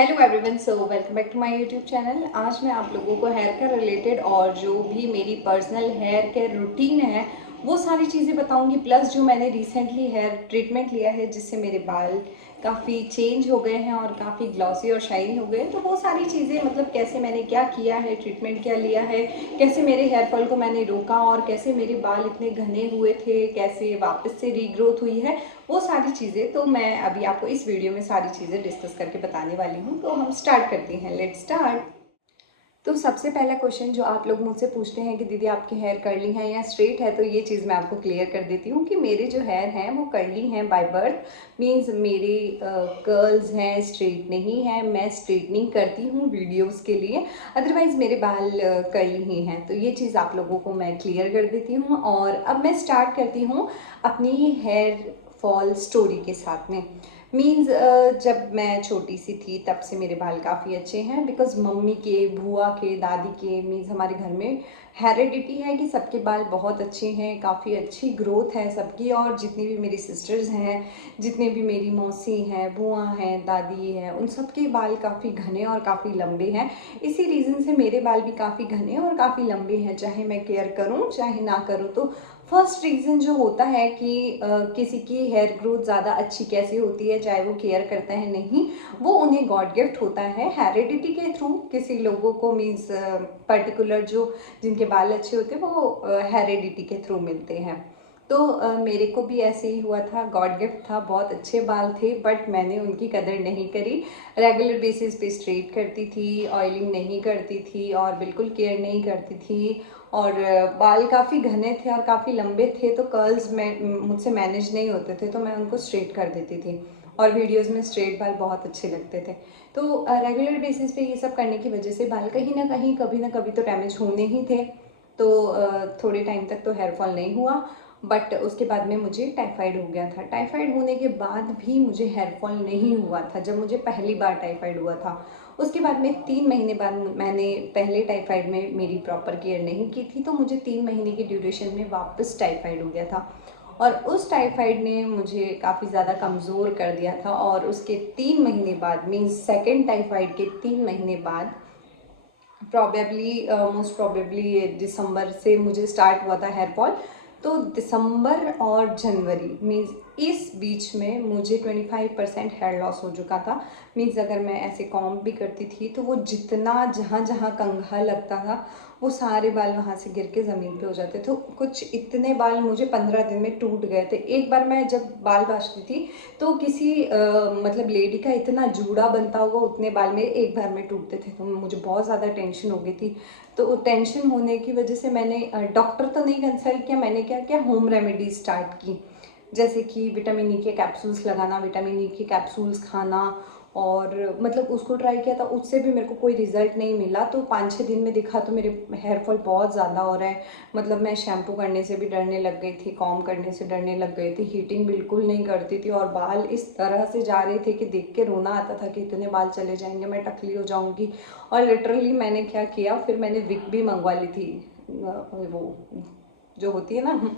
Hello everyone, so welcome back to my YouTube channel. आज मैं आप लोगों को हेयर केयर रिलेटेड और जो भी मेरी पर्सनल हेयर केयर रूटीन है वो सारी चीज़ें बताऊंगी। प्लस जो मैंने रिसेंटली हेयर ट्रीटमेंट लिया है जिससे मेरे बाल काफ़ी चेंज हो गए हैं और काफ़ी ग्लॉसी और शाइनी हो गए हैं, तो वो सारी चीज़ें मतलब कैसे मैंने क्या किया है, ट्रीटमेंट क्या लिया है, कैसे मेरे हेयर फॉल को मैंने रोका और कैसे मेरे बाल इतने घने हुए थे, कैसे वापस से रीग्रोथ हुई है, वो सारी चीज़ें तो मैं अभी आपको इस वीडियो में सारी चीज़ें डिस्कस करके बताने वाली हूँ। तो हम स्टार्ट करते हैं, लेट्स स्टार्ट। तो सबसे पहला क्वेश्चन जो आप लोग मुझसे पूछते हैं कि दीदी आपके हेयर कर्ली हैं या स्ट्रेट है, तो ये चीज़ मैं आपको क्लियर कर देती हूँ कि मेरे जो हेयर हैं वो कर्ली हैं बाय बर्थ। मींस मेरे कर्ल्स हैं, स्ट्रेट नहीं है। मैं स्ट्रेटनिंग करती हूँ वीडियोस के लिए, अदरवाइज़ मेरे बाल कर्ली ही हैं। तो ये चीज़ आप लोगों को मैं क्लियर कर देती हूँ और अब मैं स्टार्ट करती हूँ अपनी हेयर फॉल स्टोरी के साथ में। मीन्स जब मैं छोटी सी थी तब से मेरे बाल काफ़ी अच्छे हैं, बिकॉज मम्मी के, बुआ के, दादी के, मीन्स हमारे घर में हेरिडिटी है कि सबके बाल बहुत अच्छे हैं, काफ़ी अच्छी ग्रोथ है सबकी। और जितनी भी मेरी सिस्टर्स हैं, जितने भी मेरी मौसी हैं, बुआ हैं, दादी हैं, उन सबके बाल काफ़ी घने और काफ़ी लंबे हैं। इसी रीज़न से मेरे बाल भी काफ़ी घने और काफ़ी लंबे हैं, चाहे मैं केयर करूँ चाहे ना करूँ। तो फर्स्ट रीज़न जो होता है कि किसी की हेयर ग्रोथ ज़्यादा अच्छी कैसे होती है, चाहे वो केयर करता है नहीं, वो उन्हें गॉड गिफ्ट होता है हेरिडिटी के थ्रू। किसी लोगों को मीन्स पर्टिकुलर जो जिनके बाल अच्छे होते हैं वो हेरिडिटी के थ्रू मिलते हैं। तो मेरे को भी ऐसे ही हुआ था, गॉड गिफ्ट था, बहुत अच्छे बाल थे, बट मैंने उनकी कदर नहीं करी। रेगुलर बेसिस पे स्ट्रेट करती थी, ऑयलिंग नहीं करती थी और बिल्कुल केयर नहीं करती थी। और बाल काफ़ी घने थे और काफ़ी लंबे थे, तो कर्ल्स में मुझसे मैनेज नहीं होते थे, तो मैं उनको स्ट्रेट कर देती थी और वीडियोस में स्ट्रेट बाल बहुत अच्छे लगते थे। तो रेगुलर बेसिस पे ये सब करने की वजह से बाल कहीं ना कहीं कभी ना कभी तो डैमेज होने ही थे। तो थोड़े टाइम तक तो हेयर फॉल नहीं हुआ, बट उसके बाद में मुझे टाइफाइड हो गया था। टाइफाइड होने के बाद भी मुझे हेयर फॉल नहीं हुआ था जब मुझे पहली बार टाइफाइड हुआ था। उसके बाद में 3 महीने बाद मैंने पहले टाइफाइड में मेरी प्रॉपर केयर नहीं की थी, तो मुझे 3 महीने की ड्यूरेशन में वापस टाइफाइड हो गया था। और उस टाइफाइड ने मुझे काफ़ी ज़्यादा कमज़ोर कर दिया था। और उसके 3 महीने बाद, मीन्स सेकेंड टाइफाइड के 3 महीने बाद, प्रॉबेबली मोस्ट प्रॉबेबली दिसंबर से मुझे स्टार्ट हुआ था हेयर फॉल। तो दिसंबर और जनवरी मीन्स इस बीच में मुझे 25% हेयर लॉस हो चुका था। मीन्स अगर मैं ऐसे कॉम्ब भी करती थी तो वो जितना जहाँ जहाँ कंघा लगता था वो सारे बाल वहाँ से गिर के ज़मीन पे हो जाते थे। तो कुछ इतने बाल मुझे 15 दिन में टूट गए थे। एक बार मैं जब बाल बांटती थी तो किसी मतलब लेडी का इतना जूड़ा बनता होगा उतने बाल मेरे एक बार में टूटते थे, तो मुझे बहुत ज़्यादा टेंशन हो गई थी। तो टेंशन होने की वजह से मैंने डॉक्टर तो नहीं कंसल्ट किया, मैंने क्या किया, होम रेमेडी स्टार्ट की। जैसे कि विटामिन ई के कैप्सूल्स लगाना, विटामिन ई के कैप्सूल्स खाना, और मतलब उसको ट्राई किया था, उससे भी मेरे को कोई रिजल्ट नहीं मिला। तो 5-6 दिन में दिखा तो मेरे हेयर फॉल बहुत ज़्यादा हो रहा है। मतलब मैं शैम्पू करने से भी डरने लग गई थी, कॉम करने से डरने लग गई थी, हीटिंग बिल्कुल नहीं करती थी और बाल इस तरह से जा रहे थे कि देख के रोना आता था कि इतने बाल चले जाएंगे, मैं टकली हो जाऊंगी। और लिटरली मैंने क्या किया, फिर मैंने विग भी मंगवा ली थी, वो जो होती है ना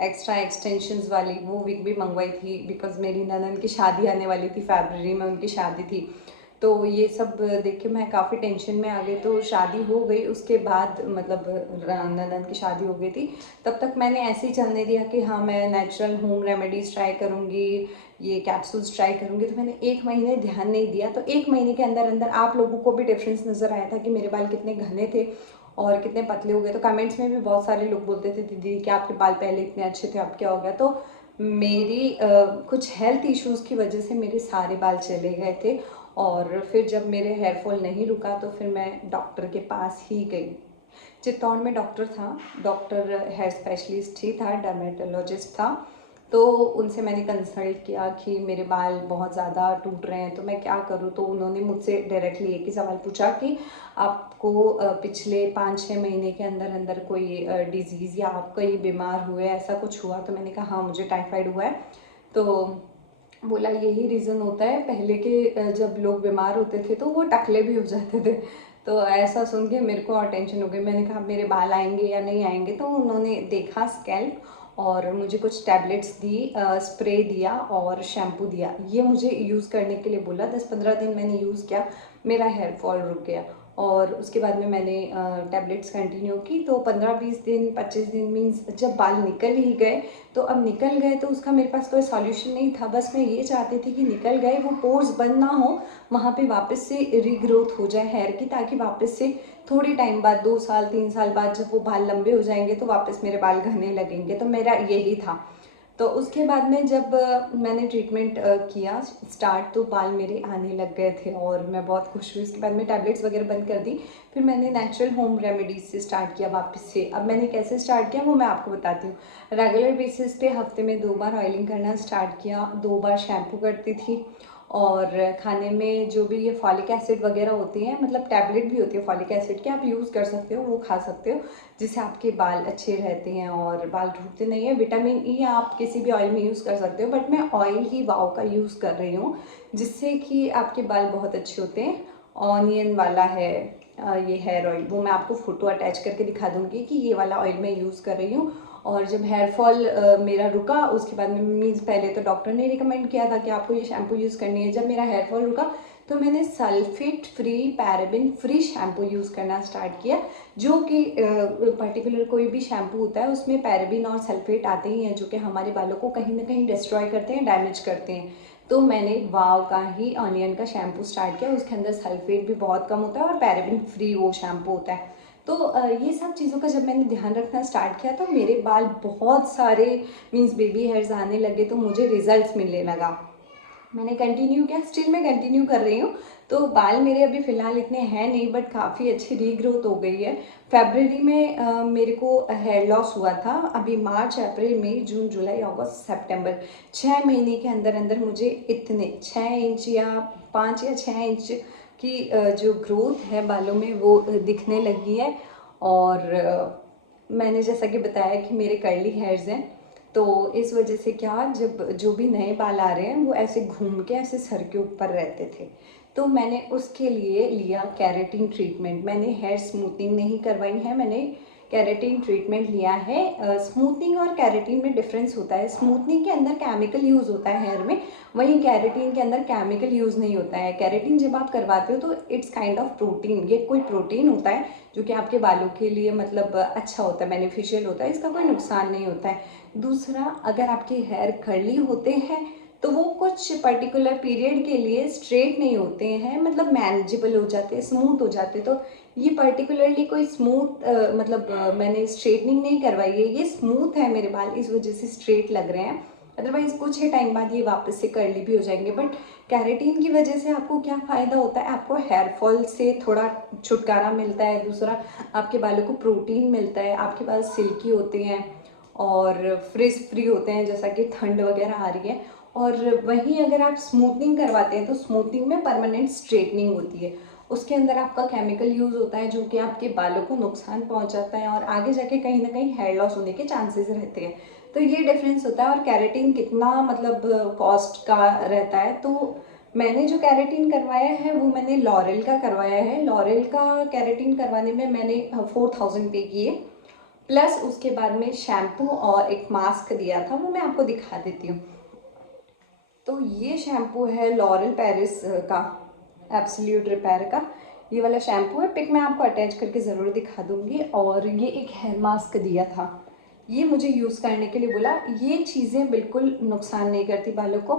एक्स्ट्रा एक्सटेंशंस वाली, वो विग भी मंगवाई थी। बिकॉज मेरी ननद की शादी आने वाली थी, फरवरी में उनकी शादी थी। तो ये सब देख के मैं काफ़ी टेंशन में आ गई। तो शादी हो गई, उसके बाद मतलब ननद की शादी हो गई थी, तब तक मैंने ऐसे ही चलने दिया कि हाँ मैं नेचुरल होम रेमेडीज़ ट्राई करूँगी, ये कैप्सूल्स ट्राई करूँगी। तो मैंने 1 महीने ध्यान नहीं दिया, तो 1 महीने के अंदर अंदर आप लोगों को भी डिफरेंस नज़र आया था कि मेरे बाल कितने घने थे और कितने पतले हो गए। तो कमेंट्स में भी बहुत सारे लोग बोलते थे दीदी कि आपके बाल पहले इतने अच्छे थे, अब क्या हो गया। तो मेरी कुछ हेल्थ इश्यूज़ की वजह से मेरे सारे बाल चले गए थे। और फिर जब मेरे हेयर फॉल नहीं रुका तो फिर मैं डॉक्टर के पास ही गई। चित्तौड़ में डॉक्टर था, डॉक्टर हेयर स्पेशलिस्ट ही था, डर्मेटोलॉजिस्ट था। तो उनसे मैंने कंसल्ट किया कि मेरे बाल बहुत ज़्यादा टूट रहे हैं तो मैं क्या करूँ। तो उन्होंने मुझसे डायरेक्टली एक ही सवाल पूछा कि आपको पिछले 5-6 महीने के अंदर अंदर कोई डिजीज़ या आप कहीं बीमार हुए, ऐसा कुछ हुआ। तो मैंने कहा हाँ मुझे टाइफाइड हुआ है। तो बोला यही रीज़न होता है, पहले के जब लोग बीमार होते थे तो वो टकले भी हो जाते थे। तो ऐसा सुन के मेरे को और टेंशन हो गई। मैंने कहा मेरे बाल आएंगे या नहीं आएंगे। तो उन्होंने देखा स्कैल्प और मुझे कुछ टैबलेट्स दी, स्प्रे दिया और शैम्पू दिया। ये मुझे यूज़ करने के लिए बोला। 10-15 दिन मैंने यूज़ किया, मेरा हेयर फॉल रुक गया। और उसके बाद में मैंने टैबलेट्स कंटिन्यू की। तो 15-20 दिन, 25 दिन मीन्स जब बाल निकल ही गए, तो अब निकल गए तो उसका मेरे पास कोई सॉल्यूशन नहीं था। बस मैं ये चाहती थी कि निकल गए, वो पोर्स बंद ना हो, वहाँ पे वापस से रीग्रोथ हो जाए हेयर की, ताकि वापस से थोड़ी टाइम बाद, 2 साल 3 साल बाद जब वो बाल लंबे हो जाएंगे तो वापस मेरे बाल घने लगेंगे। तो मेरा यही था। तो उसके बाद में जब मैंने ट्रीटमेंट किया स्टार्ट, तो बाल मेरे आने लग गए थे और मैं बहुत खुश हुई। उसके बाद में टैबलेट्स वगैरह बंद कर दी। फिर मैंने नेचुरल होम रेमेडीज से स्टार्ट किया वापस से। अब मैंने कैसे स्टार्ट किया वो मैं आपको बताती हूँ। रेगुलर बेसिस पे हफ्ते में 2 बार ऑयलिंग करना स्टार्ट किया, 2 बार शैम्पू करती थी। और खाने में जो भी ये फॉलिक एसिड वगैरह होती हैं, मतलब टैबलेट भी होती है फॉलिक एसिड की, आप यूज़ कर सकते हो, वो खा सकते हो, जिससे आपके बाल अच्छे रहते हैं और बाल टूटते नहीं है। विटामिन ई आप किसी भी ऑयल में यूज़ कर सकते हो, बट मैं ऑयल ही वाव का यूज़ कर रही हूँ, जिससे कि आपके बाल बहुत अच्छे होते हैं। ऑनियन वाला है ये हेयर ऑयल, वो मैं आपको फ़ोटो अटैच करके दिखा दूँगी कि ये वाला ऑयल मैं यूज़ कर रही हूँ। और जब हेयर फॉल मेरा रुका, उसके बाद में मीन्स पहले तो डॉक्टर ने रिकमेंड किया था कि आपको ये शैम्पू यूज़ करनी है। जब मेरा हेयर फॉल रुका तो मैंने sulphate free, paraben free shampoo use करना स्टार्ट किया, जो कि पर्टिकुलर कोई भी शैम्पू होता है उसमें पैराबिन और सल्फेट आते ही हैं, जो कि हमारे बालों को कहीं ना कहीं डिस्ट्रॉय करते हैं, डैमेज करते हैं। तो मैंने वाव का ही ऑनियन का शैम्पू स्टार्ट किया। उसके अंदर सल्फेट भी बहुत कम होता है और पैराबिन फ्री वो शैम्पू होता है। तो ये सब चीज़ों का जब मैंने ध्यान रखना स्टार्ट किया तो मेरे बाल बहुत सारे मीन्स बेबी हेयर्स आने लगे, तो मुझे रिजल्ट्स मिलने लगा। मैंने कंटिन्यू किया, स्टिल मैं कंटिन्यू कर रही हूँ। तो बाल मेरे अभी फ़िलहाल इतने हैं नहीं, बट काफ़ी अच्छी रीग्रोथ हो गई है। फरवरी में मेरे को हेयर लॉस हुआ था। अभी मार्च, अप्रैल, मई, जून, जुलाई, अगस्त, सितंबर, 6 महीने के अंदर अंदर मुझे इतने 6 इंच या 5 या 6 इंच की जो ग्रोथ है बालों में वो दिखने लगी है। और मैंने जैसा कि बताया कि मेरे कर्ली हेयर्स हैं, तो इस वजह से क्या, जब जो भी नए बाल आ रहे हैं वो ऐसे घूम के ऐसे सर के ऊपर रहते थे। तो मैंने उसके लिए लिया केराटिन ट्रीटमेंट। मैंने हेयर स्मूथनिंग नहीं करवाई है, मैंने केराटिन ट्रीटमेंट लिया है। स्मूथनिंग और केराटिन में डिफरेंस होता है। स्मूथनिंग के अंदर केमिकल यूज़ होता है हेयर में, वहीं केराटिन के अंदर केमिकल यूज़ नहीं होता है। केराटिन जब आप करवाते हो तो इट्स काइंड ऑफ प्रोटीन, ये कोई प्रोटीन होता है जो कि आपके बालों के लिए मतलब अच्छा होता है, बेनिफिशियल होता है, इसका कोई नुकसान नहीं होता है। दूसरा, अगर आपके हेयर कर्ली होते हैं तो वो कुछ पर्टिकुलर पीरियड के लिए स्ट्रेट नहीं होते हैं, मतलब मैनेजेबल हो जाते हैं, स्मूथ हो जाते हैं। तो ये पर्टिकुलरली कोई स्मूथ मतलब मैंने स्ट्रेटनिंग नहीं करवाई है, ये स्मूथ है मेरे बाल, इस वजह से स्ट्रेट लग रहे हैं। अदरवाइज कुछ ही टाइम बाद ये वापस से कर्ली भी हो जाएंगे। बट कैरेटीन की वजह से आपको क्या फ़ायदा होता है, आपको हेयर फॉल से थोड़ा छुटकारा मिलता है। दूसरा, आपके बालों को प्रोटीन मिलता है, आपके बाल सिल्की होते हैं और फ्रिज फ्री होते हैं, जैसा कि ठंड वगैरह आ रही है। और वहीं अगर आप स्मूथनिंग करवाते हैं तो स्मूथनिंग में परमानेंट स्ट्रेटनिंग होती है, उसके अंदर आपका केमिकल यूज़ होता है जो कि आपके बालों को नुकसान पहुंचाता है और आगे जाके कहीं ना कहीं हेयर लॉस होने के चांसेस रहते हैं। तो ये डिफरेंस होता है। और कैरेटीन कितना मतलब कॉस्ट का रहता है, तो मैंने जो कैरेटीन करवाया है वो मैंने लॉरेल का करवाया है। लॉरेल का कैरेटीन करवाने में मैंने 4000 पे किए, प्लस उसके बाद में शैम्पू और एक मास्क दिया था, वो मैं आपको दिखा देती हूँ। तो ये शैम्पू है लॉरेल पेरिस का, एब्सोल्यूट रिपेयर का, ये वाला शैम्पू है। पिक मैं आपको अटैच करके ज़रूर दिखा दूँगी। और ये एक हेयर मास्क दिया था, ये मुझे यूज़ करने के लिए बोला। ये चीज़ें बिल्कुल नुकसान नहीं करती बालों को।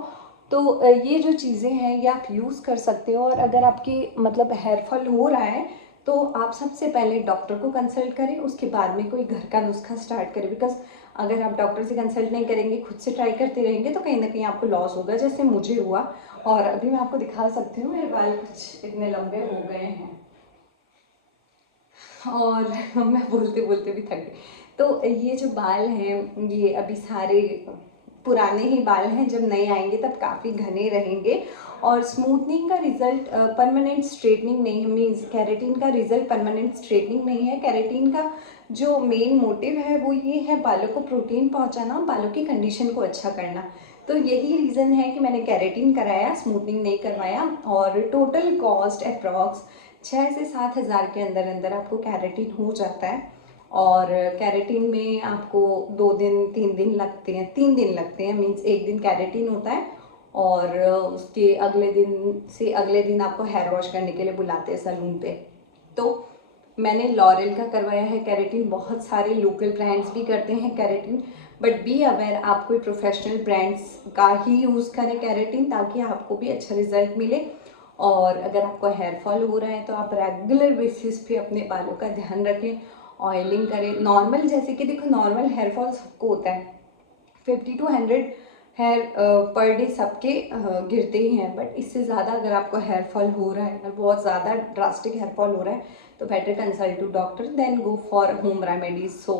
तो ये जो चीज़ें हैं ये आप यूज़ कर सकते हो। और अगर आपकी मतलब हेयर फॉल हो रहा है तो आप सबसे पहले डॉक्टर को कंसल्ट करें, उसके बाद में कोई घर का नुस्खा स्टार्ट करें। बिकॉज अगर आप डॉक्टर से कंसल्ट नहीं करेंगे, खुद से ट्राई करते रहेंगे, तो कहीं ना कहीं आपको लॉस होगा, जैसे मुझे हुआ। और अभी मैं आपको दिखा सकती हूँ, मेरे बाल कुछ इतने लंबे हो गए हैं और मैं बोलते बोलते भी थक गई। तो ये जो बाल हैं ये अभी सारे पुराने ही बाल हैं, जब नए आएंगे तब काफ़ी घने रहेंगे। और स्मूथनिंग का रिजल्ट परमानेंट स्ट्रेटनिंग नहीं है, मीन्स कैरेटीन का रिजल्ट परमानेंट स्ट्रेटनिंग नहीं है। कैरेटीन का जो मेन मोटिव है वो ये है बालों को प्रोटीन पहुंचाना, बालों की कंडीशन को अच्छा करना। तो यही रीज़न है कि मैंने कैरेटीन कराया, स्मूथनिंग नहीं करवाया। और टोटल कॉस्ट अप्रॉक्स 6 से 7 हज़ार के अंदर अंदर आपको कैरेटीन हो जाता है। और कैरेटीन में आपको 2 दिन 3 दिन लगते हैं, 3 दिन लगते हैं, मीन्स एक दिन कैरेटीन होता है और उसके अगले दिन से अगले दिन आपको हेयर वॉश करने के लिए बुलाते हैं सैलून पे। तो मैंने लॉरेल का करवाया है कैरेटीन, बहुत सारे लोकल ब्रांड्स भी करते हैं कैरेटीन, बट बी अवेयर आप कोई प्रोफेशनल ब्रांड्स का ही यूज़ करें कैरेटीन, ताकि आपको भी अच्छा रिजल्ट मिले। और अगर आपको हेयर फॉल हो रहा है तो आप रेगुलर बेसिस पे अपने बालों का ध्यान रखें, ऑयलिंग करें। नॉर्मल जैसे कि देखो, नॉर्मल हेयर फॉल सबको होता है, 50 to 100 हेयर पर डे सबके गिरते ही हैं, बट इससे ज़्यादा अगर आपको हेयर फॉल हो रहा है और बहुत ज़्यादा ड्रास्टिक हेयर फॉल हो रहा है तो better consult to doctor then go for home remedies. So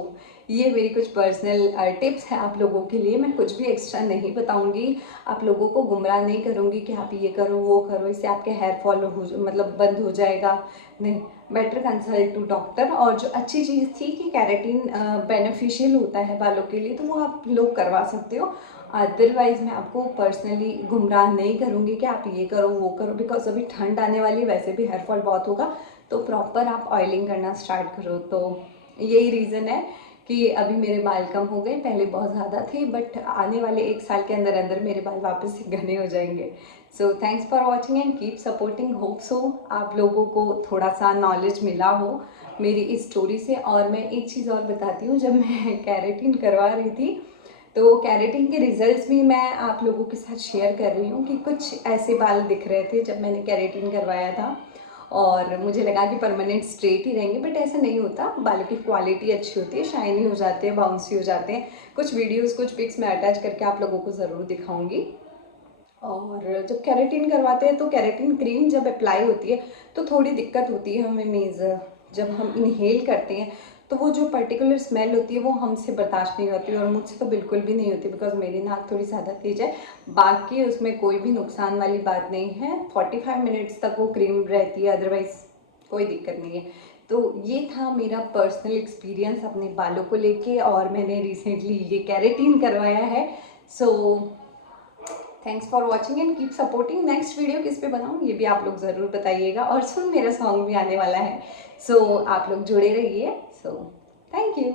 ये मेरी कुछ पर्सनल टिप्स हैं आप लोगों के लिए। मैं कुछ भी एक्स्ट्रा नहीं बताऊंगी, आप लोगों को गुमराह नहीं करूंगी कि आप ये करो वो करो, इससे आपके हेयर फॉल हो मतलब बंद हो जाएगा, नहीं। Better consult to doctor. और जो अच्छी चीज़ थी कि कैरेटीन बेनिफिशियल होता है बालों के लिए, तो वो आप लोग करवा सकते हो। अदरवाइज मैं आपको पर्सनली गुमराह नहीं करूँगी कि आप ये करो वो करो, बिकॉज अभी ठंड आने वाली है, वैसे भी हेयर फॉल बहुत होगा, तो प्रॉपर आप ऑयलिंग करना स्टार्ट करो। तो यही रीज़न है कि अभी मेरे बाल कम हो गए, पहले बहुत ज़्यादा थे, बट आने वाले 1 साल के अंदर अंदर मेरे बाल वापस से घने हो जाएंगे। So thanks for watching and keep supporting. Hope so आप लोगों को थोड़ा सा नॉलेज मिला हो मेरी इस स्टोरी से। और मैं एक चीज़ और बताती हूँ, जब मैं कैरेटीन करवा रही थी तो कैरेटीन के रिजल्ट्स भी मैं आप लोगों के साथ शेयर कर रही हूँ कि कुछ ऐसे बाल दिख रहे थे जब मैंने कैरेटीन करवाया था, और मुझे लगा कि परमानेंट स्ट्रेट ही रहेंगे, बट ऐसा नहीं होता। बालों की क्वालिटी अच्छी होती है, शाइनी हो जाते हैं, बाउंसी हो जाते हैं। कुछ वीडियोस कुछ पिक्स मैं अटैच करके आप लोगों को ज़रूर दिखाऊंगी। और जब कैरेटीन करवाते हैं तो कैरेटीन क्रीम जब अप्लाई होती है तो थोड़ी दिक्कत होती है हमें, मीन्स जब हम इनहेल करते हैं तो वो जो पर्टिकुलर स्मेल होती है वो हमसे बर्दाश्त नहीं होती, और मुझसे तो बिल्कुल भी नहीं होती, बिकॉज मेरी नाक थोड़ी ज़्यादा तेज है। बाकी उसमें कोई भी नुकसान वाली बात नहीं है, 45 मिनट्स तक वो क्रीम रहती है, अदरवाइज़ कोई दिक्कत नहीं है। तो ये था मेरा पर्सनल एक्सपीरियंस अपने बालों को लेके, और मैंने रिसेंटली ये कैरेटीन करवाया है। So thanks for watching and keep supporting. Next video किस पे बनाऊँ ये भी आप लोग ज़रूर बताइएगा, और सुन मेरा सॉन्ग भी आने वाला है, सो आप लोग जुड़े रहिए। So thank you.